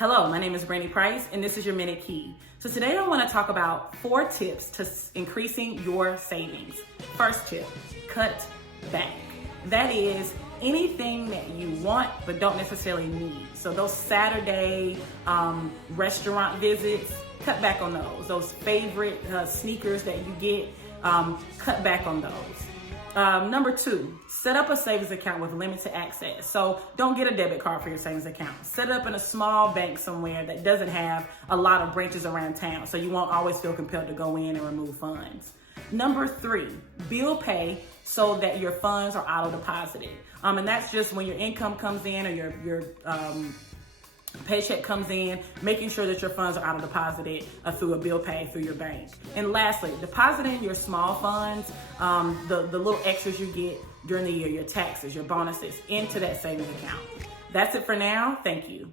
Hello, my name is Brandy Price, and this is your Minute Key. So today I want to talk about 4 tips to increasing your savings. First tip, cut back. That is anything that you want but don't necessarily need. So those Saturday restaurant visits, cut back on those. Those favorite sneakers that you get, cut back on those. Number 2, set up a savings account with limited access. So don't get a debit card for your savings account. Set it up in a small bank somewhere that doesn't have a lot of branches around town, so you won't always feel compelled to go in and remove funds. Number 3, bill pay so that your funds are auto deposited. And that's just when your income comes in or your paycheck comes in, making sure that your funds are auto deposited through a bill pay through your bank. And lastly, depositing your small funds, the little extras you get during the year, your taxes, your bonuses, into that savings account. That's it for now. Thank you.